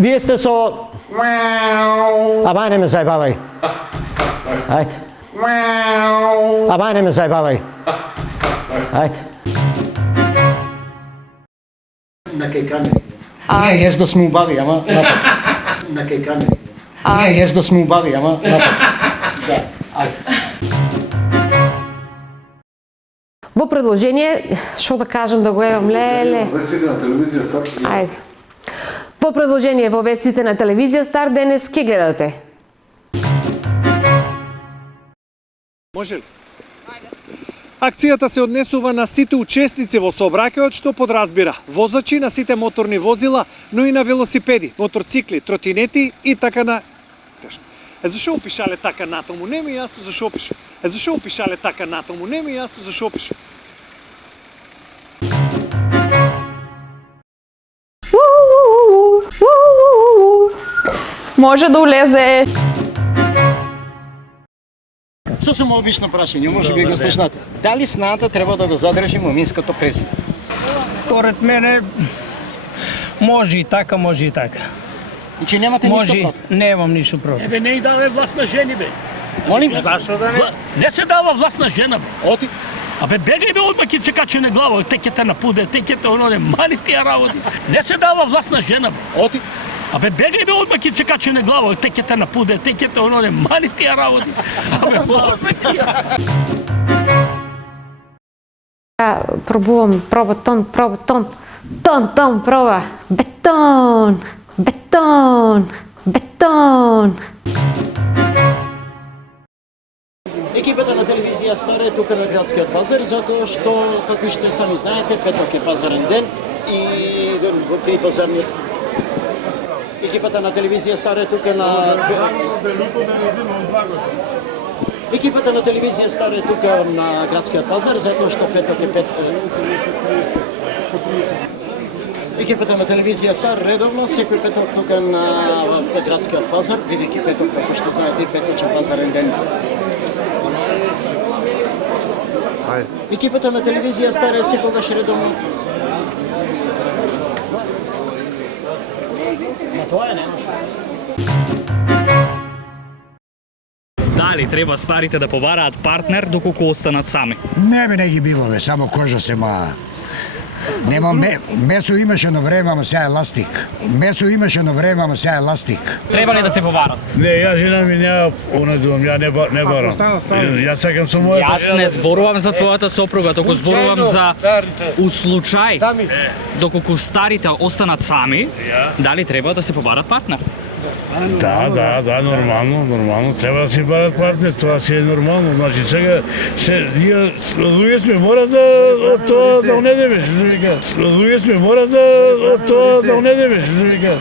Вие сте со... Ама не ме зајбавај. Ајде. Ама не ме зајбавај. Ајде. На кај камери. Ние јес да сме убави, ама напак. На кај камери. Ние јес да сме убави, ама напак. Да, ајде. Во предложение, што да кажам да го евам, леле. Вестите на телевизија Стар. Ајде. По предложение во вестите на телевизија Стар денес ке гледате. Може ли? Акцијата се однесува на сите учесници во сообраќајот, што подразбира возачи на сите моторни возила, но и на велосипеди, моторцикли, тротинети и така на... Зашо опишале така натаму? Не ми јасно зашо опишу. Зашо опишале така натаму? Не ми јасно зашо опишу. Може да улезе. Сосем обично прашање, може би го слушнате. Дали СНАТА треба да го задржи моминското презиме? Според мене може и така, може и така. Значи немате ништо против? Немам ништо против. Ебе, не и даваме власт на жени, бе. Молим? Зашо да не? Не се дава власт на жена, бе. Оти? Абе, бегај, бе, одма ќе се качи на глава, текете на пуде, текете оноде, мани тие работи. Не се дава власт на жена, бе. Оти? Абе, бегај, бе, одма ќе се качи на глава, текете на пуде, текете оноде, мани тие работи. Абе, одма тие. Пробувам, проба тон. Тон, проба. Бетон. Екипата на телевизија Стар е тука на градскиот пазар, затоа што, како што и сами знаете, петок е пазарен ден и при пазарниот... Екипата на телевизија Стар е тука на... Екипата на телевизија Стар е тука на градскиот пазар, затоа што петок е Екипата на телевизија Стар редовно секој петок тука на градскиот пазар, бидејќи петок, како што знаете, петочен пазарен ден. Екипата на телевизија Стар е секогаш редовно. Тоа е немаш. Дали треба старите да побараат партнер доколку останат сами? Не ги биваме, само кожа се ма. Нема месо имаше едно време, ама сега е ластик. Треба ли да се побарат? Не, ја жена ми не онадувам, ја не барам. Јас сакам со мојата. Јас не зборувам за твојата сопруга, туку зборувам за у случај доколку старите останат сами, дали треба да се побарат партнер? Да, нормално, треба да си барат партнер, тоа си е нормално. Значи сега ние луѓе сме мора да од тоа да унедеме, што вика. Луѓе сме мора да од тоа да унедеме, што вика.